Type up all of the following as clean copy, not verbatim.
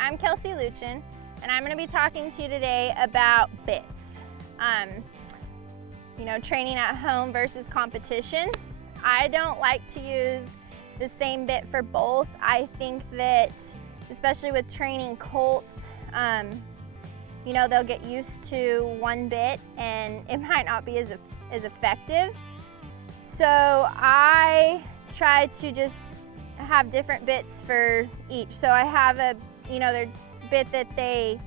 I'm Kelsey Luchin, and I'm going to be talking to you today about bits. Training at home versus competition. I don't like to use the same bit for both. I think that, especially with training colts, they'll get used to one bit and it might not be as effective. So I try to just have different bits for each. So I have a bit that they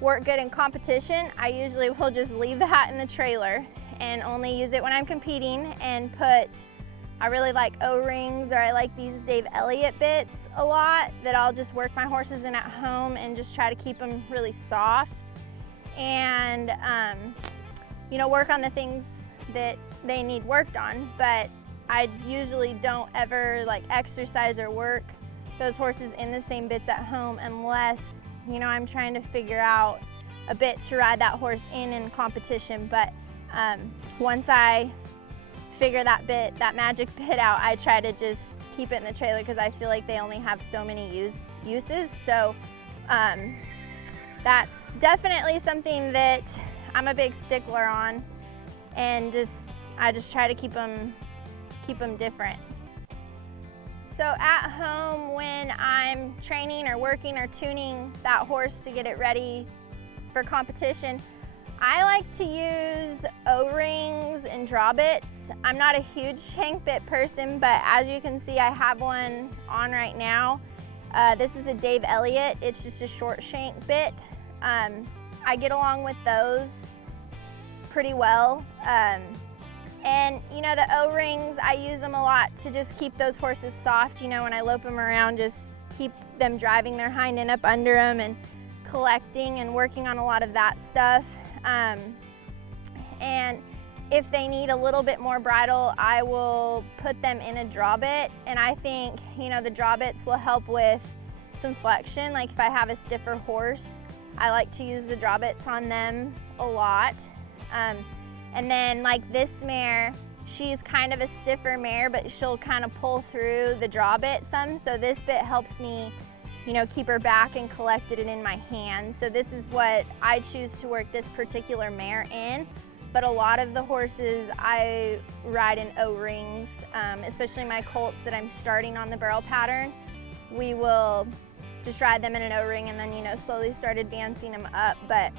work good in competition. I usually will just leave that in the trailer and only use it when I'm competing and I really like O-rings, or I like these Dave Elliott bits a lot that I'll just work my horses in at home and just try to keep them really soft and work on the things that they need worked on. But I usually don't ever exercise or work those horses in the same bits at home unless I'm trying to figure out a bit to ride that horse in competition. But once I figure that magic bit out, I try to just keep it in the trailer because I feel like they only have so many uses. So that's definitely something that I'm a big stickler on, and I just try to keep them different. So at home, when I'm training or working or tuning that horse to get it ready for competition, I like to use O-rings and draw bits. I'm not a huge shank bit person, but as you can see, I have one on right now. This is a Dave Elliott. It's just a short shank bit. I get along with those pretty well. And the O-rings, I use them a lot to just keep those horses soft. When I lope them around, just keep them driving their hind end up under them and collecting and working on a lot of that stuff. And if they need a little bit more bridle, I will put them in a draw bit. And I think, the draw bits will help with some flexion. Like if I have a stiffer horse, I like to use the draw bits on them a lot. And then like this mare, she's kind of a stiffer mare, but she'll kind of pull through the draw bit some. So this bit helps me keep her back and collected it in my hand. So this is what I choose to work this particular mare in. But a lot of the horses I ride in O-rings, especially my colts that I'm starting on the barrel pattern. We will just ride them in an O-ring and then slowly start advancing them up. But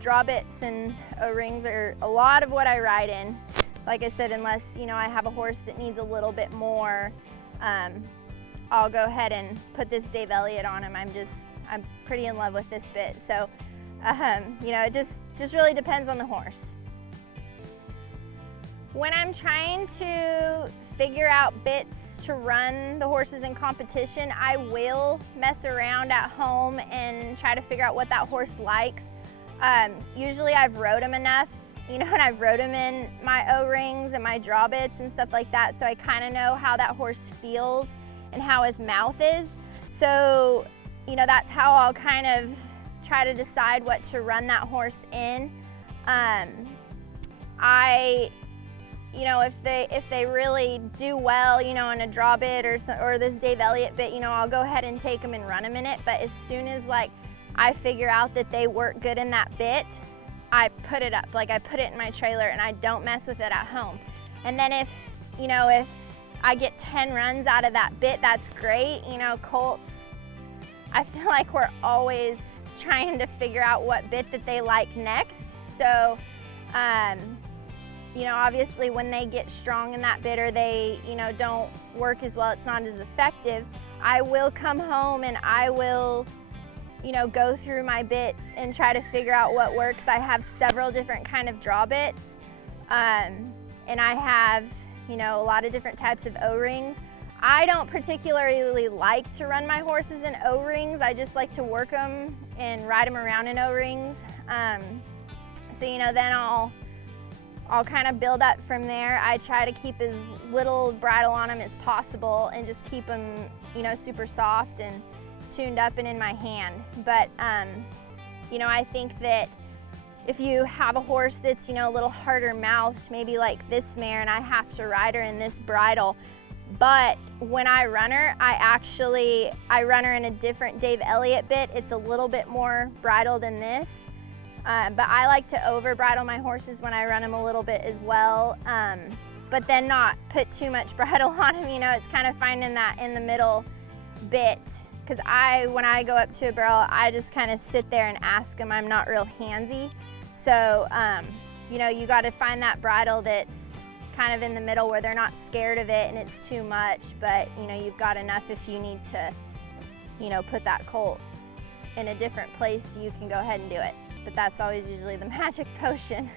draw bits and O-rings are a lot of what I ride in. Like I said, unless I have a horse that needs a little bit more, I'll go ahead and put this Dave Elliott on him. I'm pretty in love with this bit. So, it just really depends on the horse. When I'm trying to figure out bits to run the horses in competition, I will mess around at home and try to figure out what that horse likes. Usually I've rode him enough, and I've rode him in my O-rings and my draw bits and stuff like that, so I kind of know how that horse feels and how his mouth is. So, that's how I'll kind of try to decide what to run that horse in. If they really do well, in a draw bit or this Dave Elliott bit, I'll go ahead and take them and run them in it. But as soon as I figure out that they work good in that bit, I put it up. I put it in my trailer and I don't mess with it at home. And then if I get 10 runs out of that bit, that's great. Colts, I feel like we're always trying to figure out what bit that they like next. So, obviously when they get strong in that bit or they, don't work as well, it's not as effective, I will come home and I will, go through my bits and try to figure out what works. I have several different kind of draw bits, and I have, a lot of different types of O-rings. I don't particularly like to run my horses in O-rings. I just like to work them and ride them around in O-rings. So, then I'll kind of build up from there. I try to keep as little bridle on them as possible and just keep them, super soft and tuned up and in my hand. But, I think that if you have a horse that's, a little harder mouthed, maybe like this mare, and I have to ride her in this bridle, But when I run her, I run her in a different Dave Elliott bit. It's a little bit more bridled than this. But I like to over bridle my horses when I run them a little bit as well. But then not put too much bridle on them, you know, it's kind of finding that in the middle bit. Because when I go up to a barrel, I just kind of sit there and ask them. I'm not real handsy. So, you know, you got to find that bridle that's kind of in the middle where they're not scared of it and it's too much, but you know, you've got enough if you need to, you know, put that colt in a different place, you can go ahead and do it. But that's always usually the magic potion.